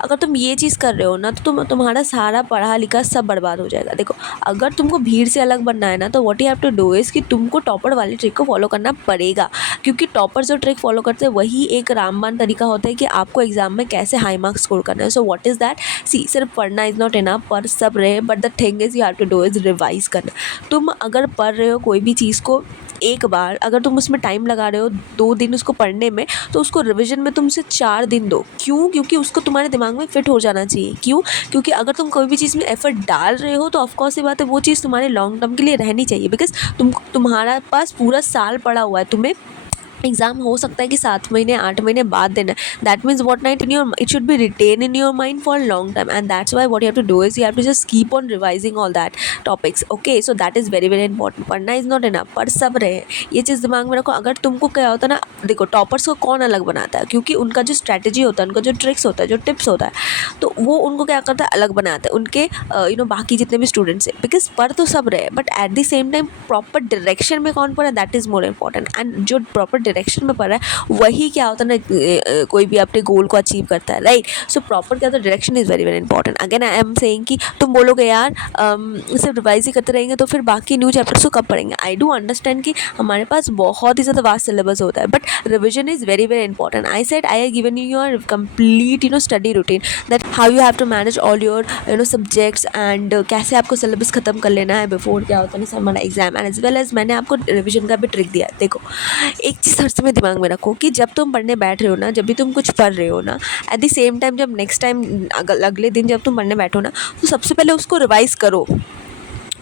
अगर तुम ये चीज़ कर रहे हो ना तो तुम्हारा सारा पढ़ा लिखा सब बर्बाद हो जाएगा। देखो, अगर तुमको भीड़ से अलग बनना है ना तो what you have to do is कि तुमको टॉपर वाली ट्रिक को फॉलो करना पड़ेगा, क्योंकि टॉपर जो ट्रिक फॉलो करते हैं वही एक रामबाण तरीका होता है कि आपको एग्जाम में कैसे हाई मार्क्स स्कोर करना है। So what is that, see सिर्फ पढ़ना इज़ नॉट इनफ, पर सब रहे, but the thing is you have to do is revise करना। तुम अगर पढ़ रहे हो कोई भी चीज़ को एक बार, अगर तुम उसमें टाइम लगा रहे हो 2 दिन उसको पढ़ने में, तो उसको रिवीजन में तुमसे 4 दिन दो। क्यों? क्योंकि उसको तुम्हारे दिमाग में फिट हो जाना चाहिए। क्यों? क्योंकि अगर तुम कोई भी चीज़ में एफर्ट डाल रहे हो तो ऑफकोर्स ये बात है वो चीज़ तुम्हारे लॉन्ग टर्म के लिए रहनी चाहिए, बिकॉज तुम्हारा पास पूरा साल पड़ा हुआ है। तुम्हें एग्ज़ाम हो सकता है कि 7 महीने 8 महीने बाद देना है। That means what night in your, it should be written in your mind for long time, and that's why what you have to do is you have to just keep on revising all that topics. Okay, so that is very very important. पढ़ना is not enough, पर सब रहे, ये चीज़ दिमाग में रखो। अगर तुमको क्या होता है ना, देखो टॉपर्स को कौन अलग बनाता है, क्योंकि उनका जो स्ट्रैटेजी होता है, उनका जो ट्रिक्स होता है, जो टिप्स होता है, तो वो उनको क्या करता है, अलग बनाता है उनके बाकी जितने भी स्टूडेंट्स हैं। बिकॉज पढ़ तो सब रहे, but at the same time proper direction में कौन पढ़ा है, that is more important. And जो प्रॉपर डायरेक्शन में पढ़ रहा है वही क्या होता है ना, कोई भी अपने गोल को अचीव करता है, राइट। सो प्रॉपर क्या होता है, direction is very very important. Again I am saying कि तुम बोलोगे यार सिर्फ रिवाइज ही करते रहेंगे तो फिर बाकी न्यू चैप्टर्स को कब पढ़ेंगे। आई डू अंडरस्टैंड कि हमारे पास बहुत ही ज़्यादा वास्ट सिलेबस होता है, but revision is very very important. I said I have given you your complete study routine, that how you have to manage all your subjects, and कैसे आपको syllabus ख़त्म कर लेना है बिफोर क्या होता है ना हमारा exam, and as well as मैंने आपको रिविजन का भी ट्रिक दिया है। देखो, एक चीज़ हर समय दिमाग में रखो कि जब तुम पढ़ने बैठ रहे हो ना, जब भी तुम कुछ पढ़ रहे हो ना, एट द सेम टाइम जब नेक्स्ट टाइम अगले दिन जब तुम पढ़ने बैठो ना, तो सबसे पहले उसको रिवाइज करो,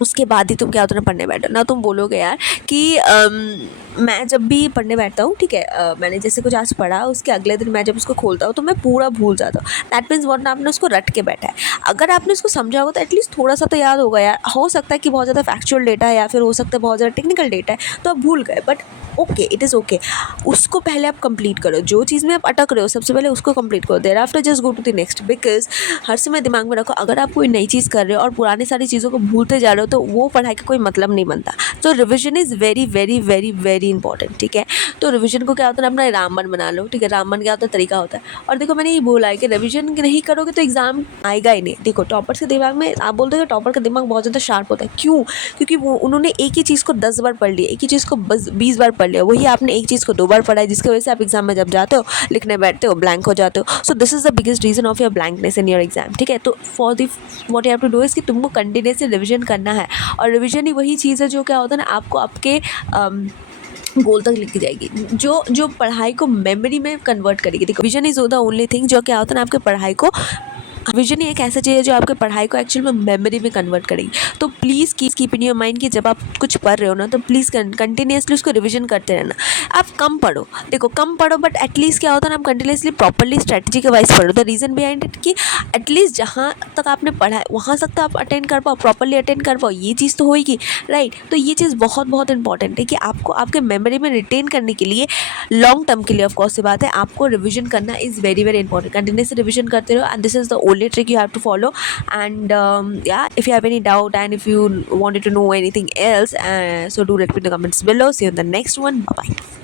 उसके बाद ही तुम क्या होता है पढ़ने बैठो ना। तुम बोलोगे यार कि मैं जब भी पढ़ने बैठता हूँ, ठीक है, मैंने जैसे कुछ आज पढ़ा, उसके अगले दिन मैं जब उसको खोलता हूँ तो मैं पूरा भूल जाता हूँ। दैट मीन्स व्हाट, आपने उसको रट के बैठा है। अगर आपने उसको समझा होगा तो एटलीस्ट थोड़ा सा तो याद होगा यार। हो सकता है कि बहुत ज़्यादा फैक्चुअल डेटा है, या फिर हो सकता है बहुत ज़्यादा टेक्निकल डेटा है, तो आप भूल गए, but okay, it is okay. उसको पहले आप कंप्लीट करो, जो चीज़ में आप अटक रहे हो सबसे पहले उसको कंप्लीट करो, thereafter just go to the next. Because हर समय दिमाग में रखो, अगर आप कोई नई चीज़ कर रहे हो और पुरानी सारी चीज़ों को भूलते जा रहे हो तो वो पढ़ाई का कोई मतलब नहीं बनता। तो revision is very very very very important, ठीक है। तो रिविजन को क्या होता है, अपना रामबाण बना लो, ठीक है। रामबाण क्या होता है, तरीका होता है। और देखो, मैंने ये बोला है कि रिविजन नहीं करोगे तो एग्जाम आएगा ही नहीं। देखो, टॉपर्स के दिमाग में, आप बोलते हो टॉपर का दिमाग बहुत ज़्यादा शार्प होता है। क्यों? क्योंकि वो उन्होंने एक ही चीज़ को 10 बार पढ़ लिया, एक ही चीज़ को 20 बार पढ़ लिया। वही आपने एक चीज़ को 2 बार पढ़ा है, जिसकी वजह से आप एग्जाम में जब जाते हो, लिखने बैठते हो, ब्लैंक हो जाते हो। So this is the biggest reason of your blankness in your exam, ठीक है। तो for the what you have to do is कि तुमको कंटिन्यूसली रिविजन करना है, और रिविजन ही वही चीज़ है जो क्या होता है ना, आपको आपके गोल तक लेके जाएगी, जो पढ़ाई को मेमोरी में कन्वर्ट करेगी। देखो, vision is the only thing जो क्या होता है ना, आपके पढ़ाई को, विजन ही एक ऐसा चीज़ है जो आपके पढ़ाई को एक्चुअल में मेमोरी में कन्वर्ट करेगी। तो please keep in your mind कि जब आप कुछ पढ़ रहे हो ना, तो प्लीज़ कंटिन्यूसली उसको रिविजन करते रहना। आप कम पढ़ो, देखो कम पढ़ो, बट एटलीस्ट क्या होता है ना, आप कंटिन्यूसली प्रॉपरली स्ट्रेटजी के वाइज पढ़ो। द रीज़न बिहाइंड इट कि एटलीस्ट जहाँ तक आपने पढ़ा है वहाँ तक तो आप अटेंड कर पाओ, प्रॉपरली अटेंड कर पाओ, ये चीज़ तो होगी, राइट। तो ये चीज़ बहुत बहुत इंपॉर्टेंट है कि आपको आपके मेमोरी में रिटेन करने के लिए, लॉन्ग टर्म के लिए ऑफकोर्स से बात है, आपको रिविजन करना is very very important. Continuously revision करते रहो, and this is the only trick you have to follow. And yeah, if you have any doubt and if you wanted to know anything else, so do let me in the comments below. See you in the next one. Bye bye.